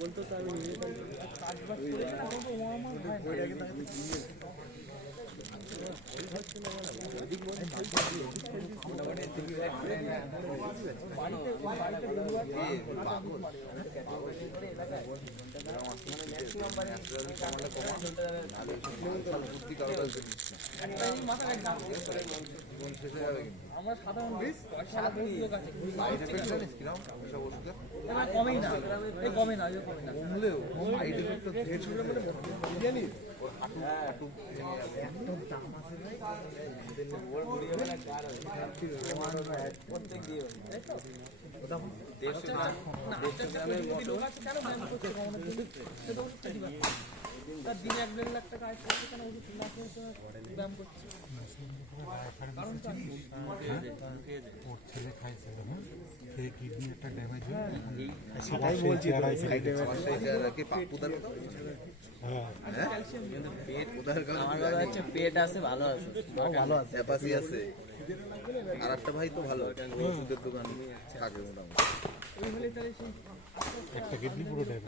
বলতো তো আমি কাজ বাজ করে না বলবো ও আমার ভাই আমরা সাধারণ কমেই না কমে না দিনে 1-1.5 লাখ টাকা আয় করছে কেন ব্যায়াম করছে ছেলে খাইছে সেই কিডনি একটা ড্যামেজ হয় সেটাই বলছি পেট আছে ভালো আছে ভালো আছে অ্যাপাসি আছে আর একটা ভাই তো ভালো ওষুধের দোকান থাকে মোটামুটি একটা কিডনি পুরো ড্যামেজ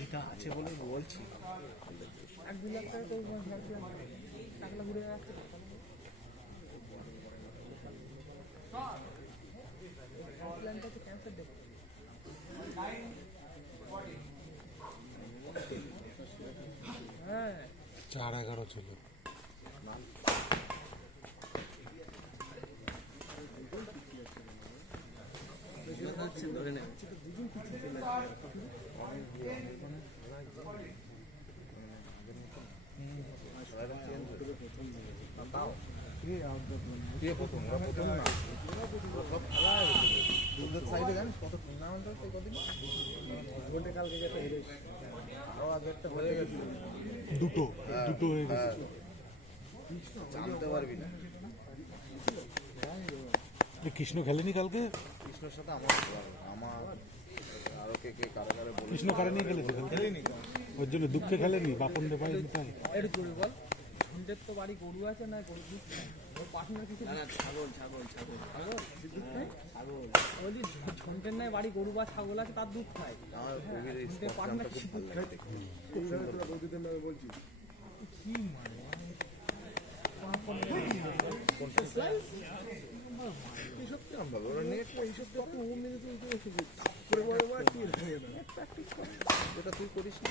এইটা আছে বলে বলছি 1-2 লাখ টাকা তো টাকা ঘুরে যাচ্ছে ক্যান্সার দেখো 4-11 ছিল ধরে নেই সাইডে জানিস কত টুর্নামেন্ট হচ্ছে কদিন কালকে যেটা হেরে আরো আগে একটা হয়ে গেছে দুটো হয়ে গেছে জানতে পারবি না কৃষ্ণ খেলেনি কালকে কৃষ্ণের সাথে আমার আরো কে কারাগারে বলে কৃষ্ণ কারে নিয়ে খেলেনি ওর জন্য দুঃখে খেলেনি বাপন দে পাই তাই একটু জোরে বল ঝুন্ডের তো বাড়ি গরু আছে না গরু দুধ ওর পার্টনার কিছু না ছাগল দুধ খায় ছাগল ওই ঝন্টের নাই বাড়ি গরু বা ছাগল আছে তার দুধ খায় ঝন্টের পার্টনার কিছু দুধ খায় বলছি কি মানে এইসব কি আমরা ওরা নেট এইসব তো আপনি ওম মেরে তুই করে বলে বা কি লাগে না প্র্যাকটিস কর যেটা তুই করিস না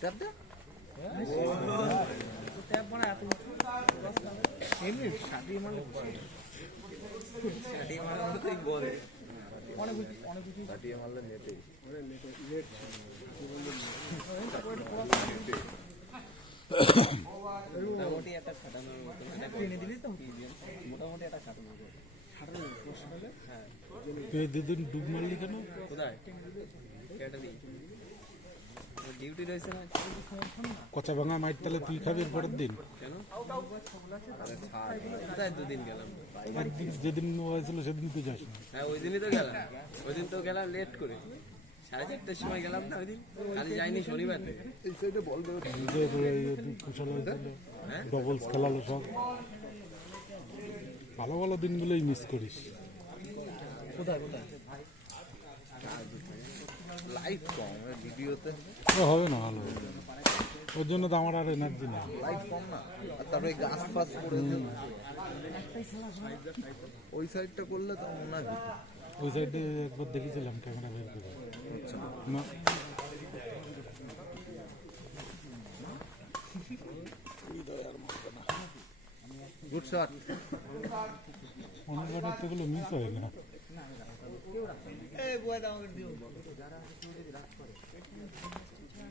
ট্যাপ দে ট্যাপ বানা এত এমনি সাটিয়ে মারলে তো বলে অনেক কিছু কাটিয়ে মারলে নেটে মোটামুটি একটা খাটানোর মতো কিনে দিলি তো মোটামুটি একটা খাটানোর মতো দুদিন ডুব মারলি কেন কোথায় ক্যাটারি ডিউটি রয়েছে না কচা ভাঙা মাইট তাহলে তুই খাবি এর পরের দিন? কেন কোথায় দুদিন গেলাম একদিন যেদিন হয়েছিল সেদিন তুই যাস না। হ্যাঁ ওই দিনই তো গেলাম ওই দিন তো গেলাম লেট করে 4:30টার সময় গেলাম না ওই দিন কালি যাইনি শনিবার থেকে এই সাইডে বল দেবে যে কুশল হয়েছিল ডবলস খেলালো সব ভালো ভালো দিনগুলোই মিস করিস। লাইভ কম ভিডিওতে ও হবে না ভালো ওর জন্য তো আমার আর এনার্জি নেই। লাইভ কম না আর তারপরে গাছ ফাছ করেছে ওই সাইডটা করলে তো মনে হয় হতো। ওই সাইডে একবার দেখেছিলাম ক্যামেরা বের করে না গুড শট অনেকবার তোগুলো মিস হয় না।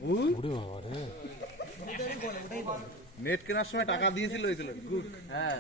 ওরে বাবা রে নেট কেনার সময় টাকা দিয়েছিল ওই ছেলে গুড হ্যাঁ